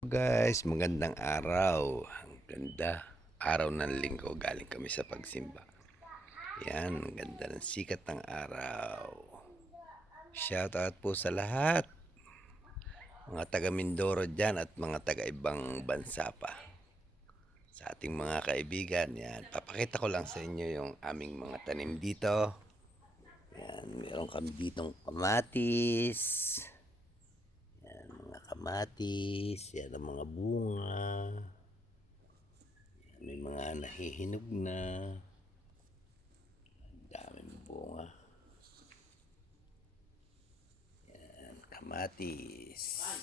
Guys, magandang araw. Ang ganda. Araw ng linggo. Galing kami sa pagsimba. Yan, ang ganda ng sikat ng araw. Shout out po sa lahat. Mga taga Mindoro dyan at mga taga ibang bansa pa. Sa ating mga kaibigan. Yan, papakita ko lang sa inyo yung aming mga tanim dito. Yan, meron kami ditong kamatis. Yan, mga kamatis. Yan ang mga bunga. May mga nahihinog na. Daming bunga. Yan, kamatis. Yan.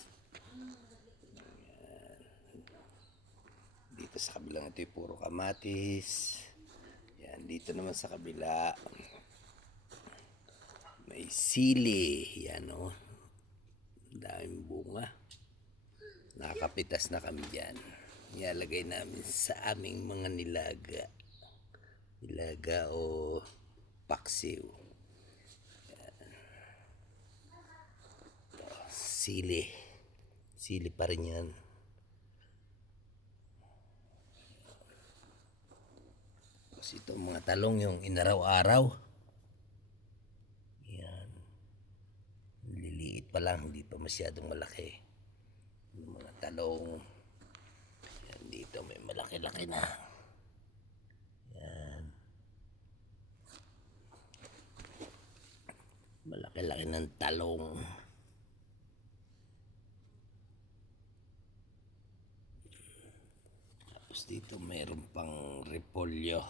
Dito sa kabilang ito puro kamatis. Yan, dito naman sa kabila may sili. Yan o. Daming bunga. Nakakapitas na kami dyan. Ilalagay namin sa aming mga nilaga. Nilaga o paksiw. Sili. Sili pa rin yan. Tapos ito mga talong yung inaraw-araw. Yan. Liliit pa lang. Hindi pa masyadong malaki. Yung mga talong. Yan dito may malaki-laki na. Yan. Malaki-laki ng talong. Tapos dito mayroon pang repolyo.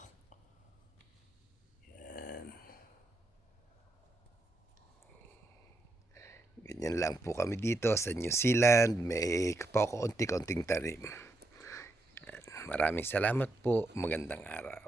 Yan. Ganyan lang po kami dito sa New Zealand. May kaunti-kaunting tanim. Yan. Maraming salamat po. Magandang araw.